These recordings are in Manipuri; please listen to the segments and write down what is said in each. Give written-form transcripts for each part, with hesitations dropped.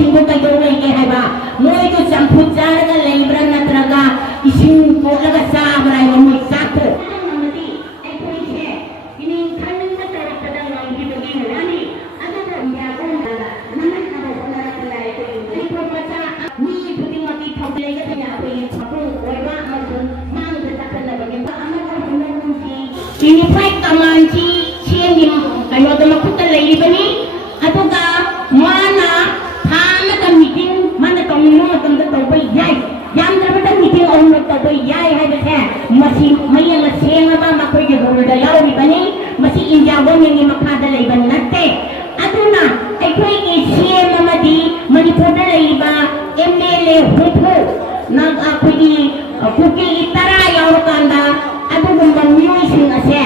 सिंगो कइदोले के हैबा मोय तो चंपू चारगा लेब्रा नत्रगा इसिंग पोलगा साबरा मोय साको नमति एकोई छे इनि खानन मा तरपदा नंगी बगी होलानी अदो यागो नमन नमो होना कलाय कोई को मचा मी बुद्धि मति थोलेगा त या कोई छपो ओइबा अमन मांग दतकन बगे अमन होना ची इनि फाइट कमांची छेंगी कयो दम खुत लेइबनी अदुगा माना थाना द मीटिंग माना तमिनो मतम द तोबै याय याम द्रबदा मीटिंग औन तोबै याय है बसे मसी मयंग सेंगबा मकोय के रोलदा यावि बनी मसी इंडिया गवर्नमेंट मखादा लेबन नते अदुना अखोय के सीएम मदी मणिपुर द लेबा एमएलए हुफो नग अखोगी कुकी तरा यावकांदा अदुगुम मियोय सिंग असे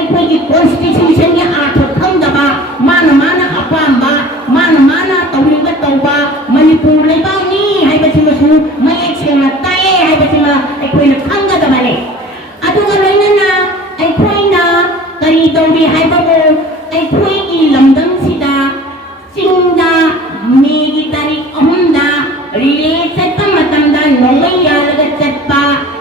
अखोय की कॉन्स्टिट्यूशन के आर्ट खंगदबा माना माना अपाम्बा माना माना तौलिबा तौबा मणिपुर लेबानी हाइबसिमसु मयेक सेंगा ताये हाइबसिमा अखोयना खंगदबाने अदुगा लोइनना अखोयना करी तौबी हाइबबो अखोय की लमदम सिदा चिंगदा मेगी तारीख अहुंदा रिले चत्ता मतमदा नोंगै यालगा चत्पा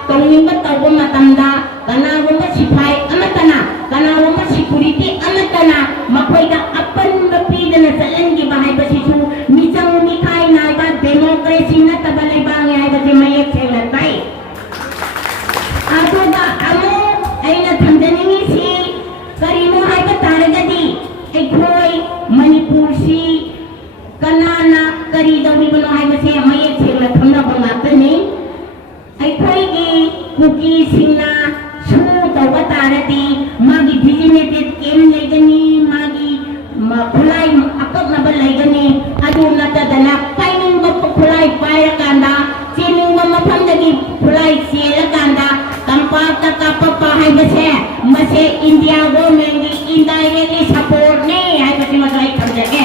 तौलिबा तौबा मतमदा कनागुंबा सिफाई अमतना कनागुंबा सिक्युरिटी अमतना मखोयदा अपन बपीदना चलनगी बाहाय बसिसु मिजंग मिखाई नायबा डेमोक्रेसी नतबा लेबांगे हायबसे मयेक सेंगा ताई अदुगा अमो अइना थंजनिंगी सी करिनो हायबा तारगदी अखोय मणिपुर सी कनाना करी दौरिबनो हायबसे मयेक सेंगा खंगबा ngaktani अखोय की कुकी सिंगना सु तौबा तारदी मागी डिजिनेटेड केम लेगनी मागी खुलाई अकबनबा लेगनी अदु नतदना पाइनिंग खुलाई पायरकांदा चेनिंग मफमदगी खुलाई सेलकांदा तंपाक कापपा हाइबसे मसे इंडिया गवर्नमेंट की इनडायरेक्टली सपोर्ट ने हाइबसे मसाई खंजगे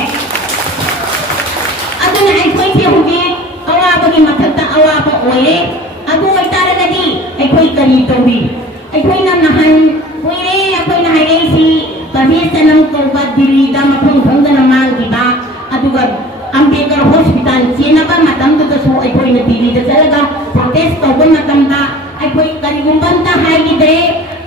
अदुना अखोय से हुगे अवाबगी मथक्ता अवाबा ओये अदु ओइतारगदी अखोय करी तौबी अखोय ना नहन कुइरे अखोय ना हाइरेसी कभी तौबा दिल्लीदा मफम खंगना मांगिबा अदुगा अंबेडकर हॉस्पिटल चेनबा मतमदसु अखोयना दिल्लीदा चलगा प्रोटेस्ट तौबा मतमदा अखोय करिगुंबंता हाइगिदे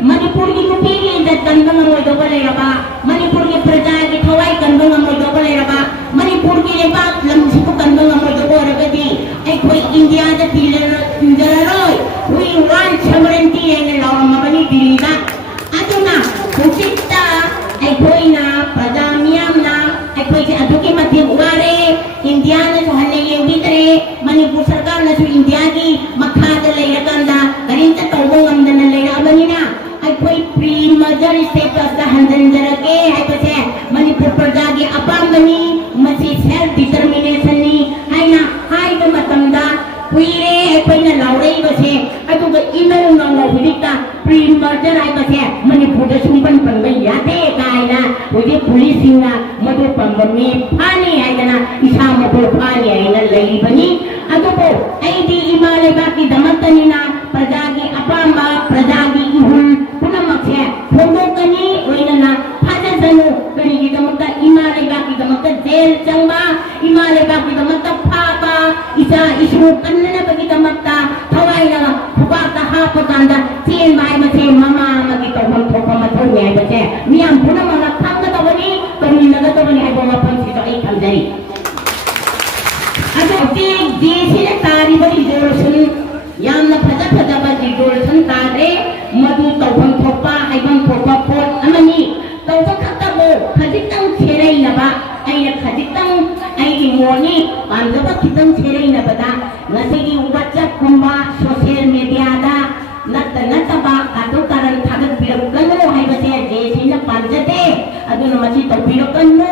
मणिपुर की नुपी की इज्जत कनबा ngmoidaba लेरबा मणिपुर की प्रजा की थवाई कनबा ngmoidaba लेरबा मणिपुर की लेबाक लमसिपु कनबा ngmoidaba रगदी अखोय इंडिया दा तिलररोय वी वांट sovereignty एने लावमबनी दिल्लीदा अदुना हुचिता अखोयना प्रजा मियामना अखोय के अदुके मध्य वारे इंडिया ने हने येंगिदरे मणिपुर सरकार ने इंडिया की मखादा लेरकांदा करिंता तौबो ngमदना लेराबनिना अखोय प्री मर्जर स्टेटस दा हंदनजरके हाइबसे मणिपुर प्रजा की अपामबनी मसी सेल्फ डिटरमिनेशन नि हाइना हाइबा मतमदा कुइरे अखोयना लाउरै बसे अदुगा इनौ नंगौ हिदिका प्री मर्जर हाइबसे मणिपुर दा सुंपन पंबा याते कायना ओजे पुलिस सिंगा मदु पंबमे फानी हाइदना इसा मदु फानी हाइना लैबनी अदुबो ऐदी इमाले बाकी दमतनिना प्रजा की अपामा प्रजा की इहुल पुनमक्षे फोंदोकनी ओइनना फाजजनु करिगी दमता इमाले बाकी दमता जेल चंबा इमाले बाकी दमता फापा इसा इशु कन्नना बगी दमता थवाइना फुबाता हापकांदा चेन बाय मसे ममा मगी तोहम थोपम थोय बचे मियाम पुनमना खंगदबनी कमिनगदबनी हाइबो मफम सितो आई खंजरी अदो जेसिने तारिबा रिजोल्यूशन यामना फजा फजा बा रिजोल्यूशन तारे मदु तौफम थोपा हाइबम थोपा पोट अमनी तौबा खतबो खजितंग छेरैनबा आइना खजितंग आइगी मोनी पामदबा खितंग छेरैनबदा ngasiगी WhatsApp कुंबा सोशल मीडिया दा नतबा कातो कारण थागत बिरकनो हाइबसे जेसिना पांजते अदुना मसी तौबिरकनो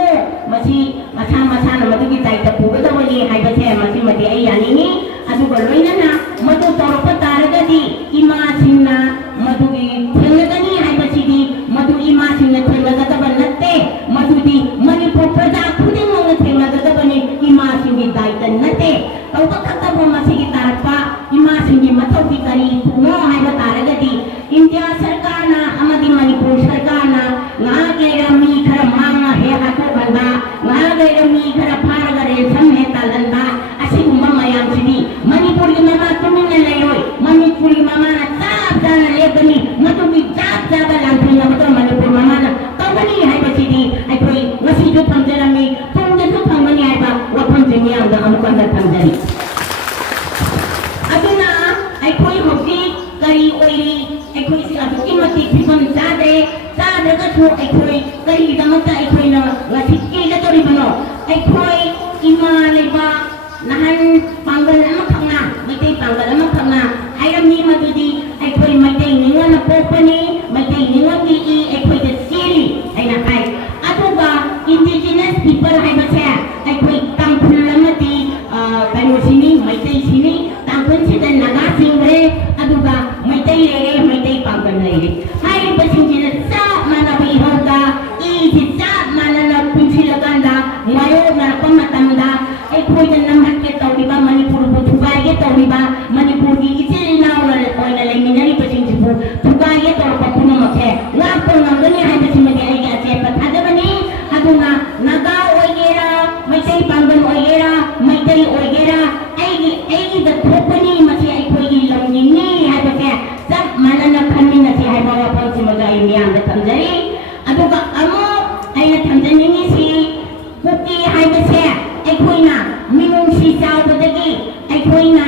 मसी मसा मसा न मदुगी दायित्व पुगदबनी हाइबसे मसी मदि आई यानिनी अदुगा लोइनना मदु तौरप तारगदी इमा सिंना मदुगी थेंगदनी हाइबसिदी मदु इमा सिंना थेंगदबा नत्ते मदुदी मणिपुर प्रजा खुदिमंग थेंगदबनी इमा सिंगी दायित्व नत्ते तौबा खतबो मसीगी तारपा इमा सिंगी मथौकी करी नो हाइबा तारगदी इंडिया सरकारना अमदी मणिपुर सरकारना ngageira mi khara manga he hato banda ngageira mi khara phar gare sam he talanda ꯇꯥꯔꯒꯁꯨ ꯑꯩꯈꯣꯏ ꯀꯔꯤꯒꯤꯗꯃꯛꯇ ꯑꯩꯈꯣꯏꯅ ꯉꯁꯤ ꯀꯦꯒꯗꯧꯔꯤꯕꯅꯣ ꯑꯩꯈꯣꯏ ꯏꯃꯥ ꯂꯩꯕꯥꯛ ꯅꯍꯥꯟ ꯄꯥꯡꯒꯜ ꯑꯃꯈꯛꯅ ꯃꯩꯇꯩ ꯄꯥꯡꯒꯜ ꯑꯃꯈꯛꯅ ꯍꯥꯏꯔꯝꯃꯤ ꯃꯗꯨꯗꯤ ꯑꯩꯈꯣꯏ ꯃꯩꯇꯩ ꯅꯤꯡꯉꯣꯜꯅ ꯄꯣꯛꯄꯅꯤ ꯃꯩꯇꯩ ꯅꯤꯡꯉꯣꯜꯒꯤ ꯏ ꯑꯩꯈꯣꯏꯗ ꯆꯦꯜꯂꯤ ꯍꯥꯏꯅ ꯍꯥꯏ ꯑꯗꯨꯒ ꯏꯟꯗꯤꯖꯤꯅꯁ ꯄꯤꯄꯜ ꯍꯥꯏꯕꯁꯦ ꯑꯩꯈꯣꯏ ꯇꯥꯡꯈꯨꯜ ꯑꯃꯗꯤ ꯀꯩꯅꯣꯁꯤꯅꯤ ꯃꯩꯇꯩꯁꯤꯅꯤ ꯇꯥꯡꯈꯨꯜꯁꯤꯗ ꯅꯥꯒꯥ ꯆꯤꯡꯈ꯭ꯔꯦ ꯑꯗꯨꯒ ꯃꯩꯇꯩ ꯂꯩꯔꯦ ꯃꯩꯇꯩ ꯄꯥꯡꯒꯜ ꯂꯩꯔꯦ ꯍꯥꯏꯔꯤꯕꯁꯤꯡꯁꯤꯅ ꯆꯞ ꯃꯥꯟꯅꯕ ꯏꯍꯧꯗ ꯏꯁꯤ ꯆꯞ ꯃꯥꯟꯅꯅ ꯄꯨꯟꯁꯤꯜꯂꯀꯥꯟꯗ ꯃꯥꯌꯣꯛꯅꯔꯛꯄ ꯃꯇꯝꯗ ꯑꯩꯈꯣꯏꯗ ꯅꯝꯍꯠꯀꯦ ꯇꯧꯔꯤꯕ ꯃꯅꯤꯄꯨꯔꯕꯨ ꯊꯨꯒꯥꯏꯒꯦ ꯇꯧꯔꯤꯕ ꯃꯅꯤꯄꯨꯔꯒꯤ ꯏꯆꯤꯜ ꯏꯅꯥꯎ ꯑꯣꯏꯅ ꯂꯩꯃꯤꯟꯅꯔꯤꯕꯁꯤꯡꯁꯤꯕꯨ ꯊꯨꯒꯥꯏꯒꯦ ꯇꯧꯔꯛꯄ ꯄꯨꯝꯅꯃꯛꯁꯦ ꯉꯥꯛꯄ ꯉꯝꯒꯅꯤ ꯍꯥꯏꯕꯁꯤꯃꯗꯤ ꯑꯩꯒꯤ ꯑꯆꯦꯠꯄ ꯊꯥꯖꯕꯅꯤ ꯑꯗꯨꯅ ꯅꯥꯒꯥ ꯑꯣꯏꯒꯦꯔꯥ ꯃꯩꯇꯩ ꯄꯥꯡꯒꯜ ꯑꯣꯏꯒꯦꯔꯥ ꯃꯩꯇꯩ ꯑꯣꯏꯒꯦꯔꯥ ꯑꯩꯒꯤꯗ ꯊꯣꯛꯄꯅꯤ ꯃꯁꯤ ꯑꯩꯈꯣꯏꯒꯤ ꯂꯝꯒꯤꯅꯤ ꯍꯥꯏꯕꯁꯦ ꯆꯞ ꯃꯥꯟꯅꯅ ꯈꯟꯃꯤꯟꯅꯁꯤ ꯍꯥꯏꯕ ꯋꯥꯐꯝꯁꯤꯃꯒ ꯑꯩ ꯃꯤꯌꯥꯝꯗ ꯊꯝꯖꯔꯤ ꯑꯗꯨꯒ ꯑꯃꯨꯛ ꯑꯩꯅ ꯊꯝꯖꯅꯤꯡꯉꯤꯁꯤ ꯀꯨꯀꯤ ꯍꯥꯏꯕꯁꯦ ꯑꯩꯈꯣꯏꯅ ꯃꯤꯅꯨꯡꯁꯤ ꯆꯥꯎꯕꯗꯒꯤ ꯑꯩꯈꯣꯏꯅ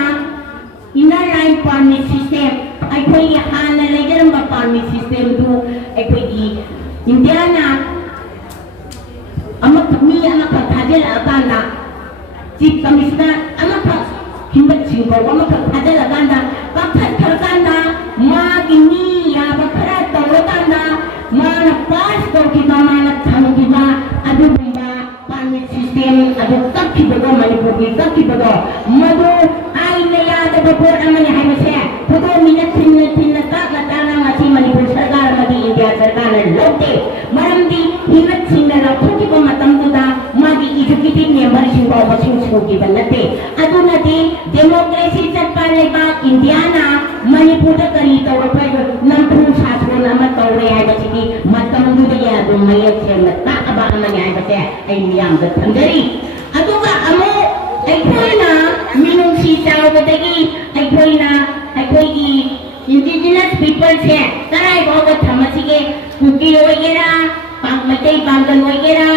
ꯏꯟꯅꯔ ꯂꯥꯏꯟ ꯄꯥꯔꯃꯤꯠ ꯁꯤꯁꯇꯦꯝ ꯑꯩꯈꯣꯏꯒꯤ ꯍꯥꯟꯅ ꯂꯩꯖꯔꯝꯕ ꯄꯥꯔꯃꯤꯠ ꯁꯤꯁꯇꯦꯝꯗꯨ ꯑꯩꯈꯣꯏꯒꯤ ꯏꯟꯗꯤꯌꯥꯅ ꯃꯤ ꯑꯃꯈꯛ ꯊꯥꯖꯤꯜꯂꯛꯑꯀꯥꯟꯗ ꯆꯤꯐ ꯀꯃꯤꯁꯅꯔ ꯑꯃꯈꯛ ꯍꯤꯡꯕꯠ ꯁꯤꯡꯕꯧ ꯑꯃꯈꯛ ꯊꯥꯖꯤꯜꯂꯀꯥꯟꯗ ꯀꯛꯊꯠꯈ꯭ꯔꯀꯥꯟꯗ ꯃꯥꯒꯤ ꯃꯤ ꯌꯥꯕ ꯈꯔ ꯇꯧꯔꯀꯥꯟꯗ ꯃꯥꯅ ꯄꯥꯁ ꯇꯧꯈꯤꯕ ꯃꯥꯅ ꯊꯝꯈꯤꯕ ꯑꯗꯨꯒꯨꯝꯕ ꯄꯥꯔꯃꯤꯠ ꯁꯤꯁꯇꯦꯝ ꯑꯗꯨ ꯀꯛꯈꯤꯕꯗꯣ ꯃꯅꯤꯄꯨꯔꯒꯤ ꯀꯛꯈꯤꯕꯗो ꯃꯗꯨ ꯑꯩꯅ ꯌꯥꯗꯕ ꯄꯣꯠ ꯑꯃꯅꯤ ꯍꯥꯏꯕꯁꯦ ꯈꯨꯗꯣꯝꯕꯤꯅ ꯊꯤꯟꯅ ꯇꯥꯛꯅ ꯇꯥꯛꯅ ꯉꯁꯤ ꯃꯅꯤꯄꯨꯔ ꯁꯔꯀꯥꯔ ꯑꯃꯗꯤ ꯏꯟꯗꯤꯌꯥ ꯁꯔꯀꯥꯔꯅ ꯂꯧꯗꯦ ꯃꯔꯝꯗꯤ ꯍꯤꯡꯒꯠꯁꯤꯡꯅ ꯂꯧꯊꯣꯛꯈꯤꯕ ꯃꯇꯝꯗꯨꯗ ꯃꯥꯒꯤ ꯏꯖꯨꯀꯦꯇꯤꯚ ꯃꯦꯝꯕꯔꯁꯤꯡ ꯐꯥꯎꯕꯁꯤꯡ ꯁꯨꯈꯤꯕ ꯅꯠꯇꯦ ꯑꯗꯨꯅꯗꯤ ꯗꯦꯃꯣꯀ꯭ꯔꯦꯁꯤ ꯆꯠꯄ ꯂꯩꯕꯥꯛ ꯏꯟꯗꯤꯌꯥꯅ ꯃꯅꯤꯄꯨꯔꯗ ꯀꯔꯤ ꯇꯧꯔꯛꯄ ꯅꯝꯐꯨ ꯁꯥꯁꯣꯟ ꯑꯃ ꯇꯧꯔꯦ ꯍꯥꯏꯕꯁꯤꯗꯤ ꯃꯇꯝꯗꯨꯗꯒꯤ ꯑꯗꯨꯝ ꯃꯌꯦꯛ ꯁꯦꯡꯅ ꯇꯥꯛꯑꯕ ꯑꯃꯅꯤ ꯍꯥꯏꯕꯁꯦ ꯑꯩ ꯃꯤꯌꯥꯝꯗ ꯊꯝꯖꯔꯤ ꯑꯗꯨꯒ ꯑꯃꯨꯛ ꯑꯩꯈꯣꯏꯅ ꯃꯤꯅꯨꯡꯁꯤ ꯆꯥꯎꯕꯗꯒꯤ ꯑꯩꯈꯣꯏꯅ ꯑꯩꯈꯣꯏꯒꯤ ꯏꯟꯗꯤꯖꯤꯅꯁ ꯄꯤꯄꯜꯁꯦ ꯀꯗꯥꯏꯐꯥꯎꯕ ꯊꯝꯃꯁꯤꯒꯦ ꯀꯨꯀꯤ ꯑꯣꯏꯒꯦꯔꯥ ꯃꯩꯇꯩ ꯄꯥꯡꯒꯜ ꯑꯣꯏꯒꯦꯔꯥ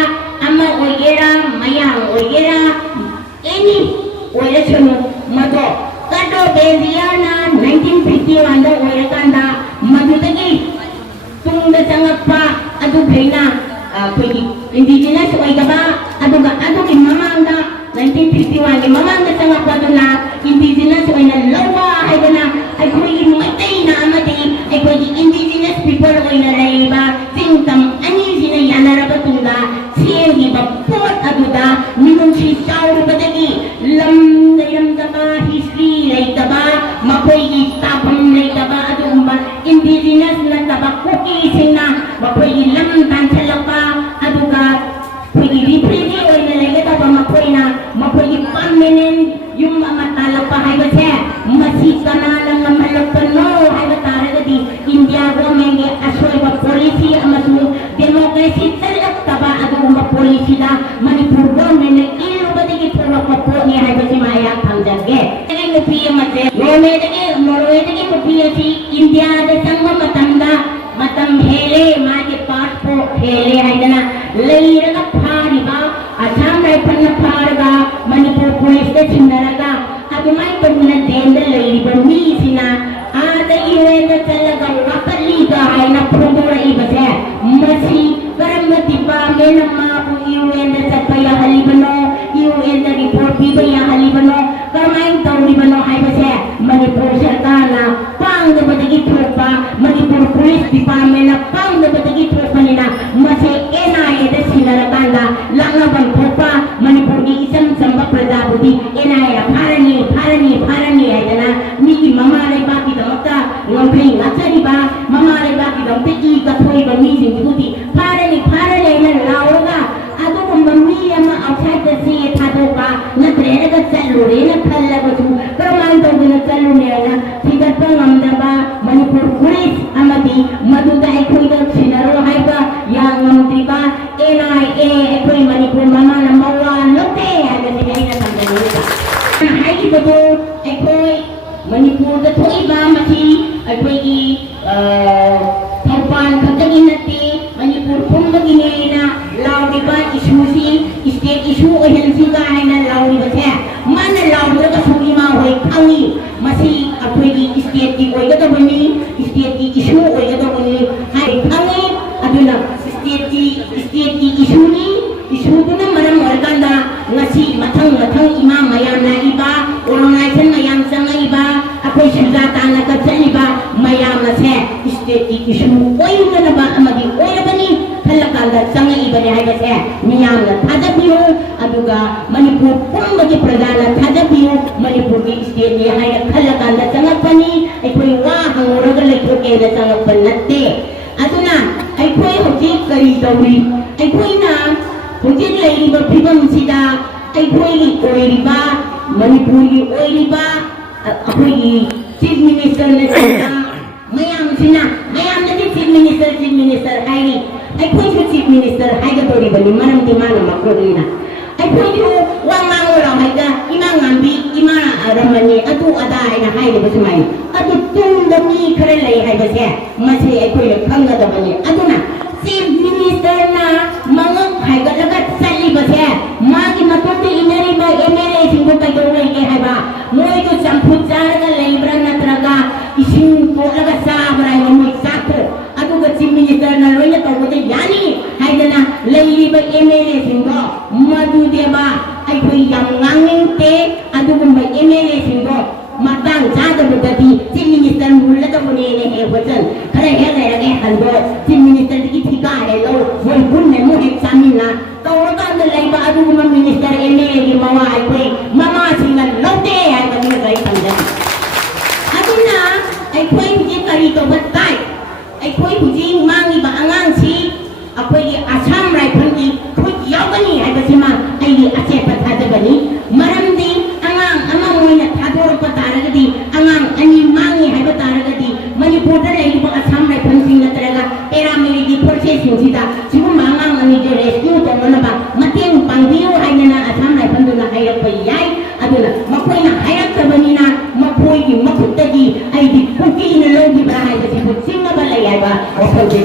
ꯑꯃ ꯑꯣꯏꯒꯦꯔꯥ ꯃꯌꯥꯡ ꯑꯣꯏꯒꯦꯔꯥ ꯑꯦꯅꯤ ꯑꯣꯏꯔꯁꯅꯨ ꯃꯗꯣ ꯀꯥꯗꯣ ꯕꯦꯟꯖꯤꯌꯥꯅ 1951ꯗ ꯑꯣꯏꯔꯀꯥꯟꯗ ꯃꯗꯨꯗꯒꯤ ꯇꯨꯡꯗ ꯆꯪꯉꯛꯄ ꯑꯗꯨꯈꯩꯅ ꯑꯩꯈꯣꯏꯒꯤ ꯏꯟꯗꯤꯖꯤꯅꯁ ꯑꯣꯏꯗꯕ ꯑꯗꯨꯒ ꯑꯗꯨꯒꯤ ꯃꯃꯥꯡꯗ 1951ꯒꯤ ꯃꯃꯥꯡꯗ ꯆꯪꯉꯛꯄꯗꯨꯅ ꯏꯟꯗꯤꯖꯤꯅꯁ ꯑꯣꯏꯅ ꯂꯧꯕ ꯍꯥꯏꯗꯅ ꯑꯩꯈꯣꯏꯒꯤ ꯃꯩꯇꯩꯅ ꯑꯃꯗꯤ ꯑꯩꯈꯣꯏꯒꯤ ꯏꯟꯗꯤꯖꯤꯅꯁ ꯄꯤꯄꯜ ꯑꯣꯏꯅ ꯂꯩꯔꯤꯕ ꯆꯤꯡꯇꯝ ꯑꯅꯤꯁꯤꯅ ꯌꯥꯅꯔꯕ ꯇꯨꯡꯗ ꯁꯦꯝꯈꯤꯕ ꯄꯣꯠ ꯑꯗꯨꯗ ꯃꯤꯅꯨꯡꯁꯤ ꯆꯥꯎꯔꯨꯕꯗꯒꯤ ꯂꯝ ꯂꯩꯔꯝꯗꯕ ꯍꯤꯁꯇ꯭ꯔꯤ ꯂꯩꯇꯕ ꯃꯈꯣꯏꯒꯤ ꯇꯥꯐꯝ ꯂꯩꯇꯕ ꯑꯗꯨꯒꯨꯝꯕ ꯏꯟꯗꯤꯖꯤꯅꯁ ꯅꯠꯇꯕ ꯀꯨꯀꯤꯁꯤꯡꯅ ꯃꯈꯣꯏꯒꯤ ꯂꯝ ꯇꯥꯟꯁꯤꯜꯂꯛꯄ ꯑꯗꯨꯒ ꯑꯩꯈꯣꯏꯒꯤ ꯔꯤꯐ꯭ꯔꯤꯖꯤ ꯑꯣꯏꯅ ꯂꯩꯒꯗꯕ ꯃꯈꯣꯏꯅ ꯃꯈꯣꯏꯒꯤ ꯄꯔꯃꯦꯅꯦꯟ ꯌꯨꯝ ꯑꯃ ꯇꯥꯜꯂꯛꯄ ꯍꯥꯏꯕꯁꯦ ꯃꯁꯤ ꯀꯅꯥꯅ ꯉꯝꯍꯜꯂꯛꯄꯅꯣ ꯍꯥꯏꯕ ꯇꯥꯔꯒꯗꯤ ꯏꯟꯗꯤꯌꯥ ꯒꯣꯔꯃꯦꯟꯒꯤ ꯑꯁꯣꯏꯕ ꯄꯣꯂꯤꯁꯤ ꯑꯃꯁꯨꯡ ꯗꯦꯃꯣꯀ꯭ꯔꯦꯁꯤ ꯆꯠꯂꯛꯇꯕ ꯑꯗꯨꯒꯨꯝꯕ ꯄꯣꯂꯤꯁꯤꯗ ꯃꯅꯤꯄꯨꯔ ꯒꯣꯔꯃꯦꯟꯅ ꯏꯔꯨꯕꯗꯒꯤ ꯊꯣꯛꯂꯛꯄ ꯄꯣꯠꯅꯤ ꯍꯥꯏꯕꯁꯤꯃ ꯑꯩꯍꯥꯛ ꯊꯝꯖꯒꯦ ꯅꯨꯄꯤ ꯑꯃꯁꯦ ꯅꯣꯔꯋꯦꯗꯒꯤ ꯅꯨꯄꯤ ꯑꯁꯤ ꯏꯟꯗꯤꯌꯥꯗ ꯆꯪꯕ ꯃꯇꯝꯗ ꯃꯇꯝ ꯍꯦꯜꯂꯦ ꯃꯥꯒꯤ ꯄꯥꯁꯄꯣꯔꯠ ꯍꯦꯜꯂꯦ ꯍꯥꯏꯗꯅ ꯂꯩꯔꯒ ꯐꯥꯔꯤꯕ ꯑꯁꯥꯝ ꯔꯥꯏꯐꯜꯅ ꯐꯥꯔꯒ ꯃꯅꯤꯄꯨꯔ ꯄꯨꯂꯤꯁꯇ ꯁꯤꯟꯅꯔꯒ ꯑꯗꯨꯃꯥꯏꯅ ꯇꯧꯗꯅ ꯖꯦꯜꯗ ꯂꯩꯔꯤꯕ ꯃꯤꯁꯤꯅ ꯑꯥꯗ ꯌꯨꯑꯦꯟꯗ ꯆꯠꯂꯒ ꯋꯥꯀꯠꯂꯤꯒ ꯍꯥꯏꯅ ꯐꯣꯡꯗꯣꯔꯛꯏꯕꯁꯦ ꯃꯁꯤ ꯀꯔꯝꯕ ꯗꯤꯄꯥꯔꯠꯃꯦꯟꯅ ꯃꯥꯕꯨ ꯌꯨꯑꯦꯟꯗ ꯆꯠꯄ ꯌꯥꯍꯜꯂꯤꯕꯅꯣ ꯌꯨꯑꯦꯟꯗ ꯔꯤꯄꯣꯔꯠ ꯄꯤꯕ ꯌꯥꯍꯜꯂꯤꯕꯅꯣ ꯀꯔꯝꯍꯥꯏꯅ ꯇꯧꯔꯤꯕꯅꯣ ꯍꯥꯏꯕꯁꯦ ꯃꯅꯤꯄꯨꯔ ꯁꯔꯀꯥꯔꯅ ꯄꯥꯡꯗꯕꯗꯒꯤ ꯊꯣꯛꯄ ꯃꯅꯤꯄꯨꯔ ꯄꯨꯂꯤꯁ ꯗꯤꯄꯥꯔꯠꯃꯦꯟꯅ ꯄꯥꯡꯗꯕꯗꯒꯤ ꯊꯣꯛꯄꯅꯤꯅ ꯃꯁꯤ NIAꯗ ꯁꯤꯟꯅꯔꯀꯥꯟꯗ ꯂꯥꯛꯅꯐꯝ ꯊꯣꯛꯄ ꯃꯅꯤꯄꯨꯔꯒꯤ ꯏꯆꯝ ಚಂಬ ಪ್ರಜಾಪತಿ ಏನಾಯ ಭಾರಣಿ ಭಾರಣಿ ಭಾರಣಿ ಆಯ್ತನ ಮೀಗಿ ಮಮಾಲೆ ಬಾಕಿದಮತ್ತ ನೊಂಪೈ ನಚರಿಬ ಮಮಾಲೆ ಬಾಕಿದಮತ್ತ ಈ ಕಥೋಯಿಬ ಮೀಸಿಂಗುದಿ ಭಾರಣಿ ಭಾರಣಿ ಐನ ಲಾವಗ ಅದುಗುಂಬ ಮೀ ಅಮ್ಮ ಔಟ್ಸೈಡ್ ಸಿ ಥಾದೋಪ ನತ್ರೇನಗ ಚಲ್ಲುರೇನ ಖಲ್ಲಗಸು ಕರಮಾನ್ ತೌದನ ಚಲ್ಲುನೇನ ಥಿಗಟ್ಪ ngамದಬ ಮಣಿಪುರ ಪುಲಿಸ್ ಅಮದಿ ಮದುದ ಐಖೋಯಿದ ಸಿನರೋ ಹೈಬ ಯಾ ngамದ್ರಿಬ NIA ಐಖೋಯಿ ಮಣಿಪುರ ಮಮಾನ ಮವ್ವಾ ಲೋತೆ ಹಾಗದಿ ಐನ ಸಂದನಿಬ हाइबदो अखोई मणिपुर द थोइबा मथि अखोइगी थौपान खतगी नते मणिपुर पुंबगिनेना लाउदिबा इशूसी स्टेट इशू ओहनसी का हैना लाउदिबसे मन लाउदगा सुगिमा होय खांगी मसी अखोइगी स्टेट की ओइगदबनी स्टेट की इशू ओइगदबनी हाइ खांगी aduna state issueduna maram oirkanda ngasi mathang ima mayam na iba organization mayam changa iba akoi sujata na ka chaliba mayam na se state issue oina ba amadi oirabani khalakanda changa iba ne haiba se miyam na thadabiyo aduga manipur pumbagi pradana thadabiyo manipur ki state ne haiba khalakanda changa pani aikoi wa hanguraga lekhoke na changa panatte aduna aikoi hoji kari dawi aikoi na hoji leiriba phibam sida aikoi gi oiriba manipur gi oiriba akoi chief minister ne sida mayam sina mayam na chief minister hairi aikoi su chief minister haiga tori bani maram ti mana makrona aikoi ju wang ora haiga ima ngambi ima ramani atu ada haina haile basmai atu tunda mi khare lai haiba se mase aikoi le khanga da bani aduna chief minister na mangak haiga laga chali base magi matote inari ba MLA singko kai do lai ke haiba moi to champut charaga leibra natraga ising to laga sa brai moi sakko atu ga chief minister na loina to bote yani haidana leiri ba MLA singko madu deba aikoi yang ngangin te adu ba MLA singko matang jada budati chief minister mulla ka bune ne he wajan khare he le ge hando chief minister ki thika he lo moi bun ne mo ek samina to ka de lai ba adu ma minister MLA ki mawa aikoi mama singa lote ai ba ni gai panja aduna aikoi ji kari to batai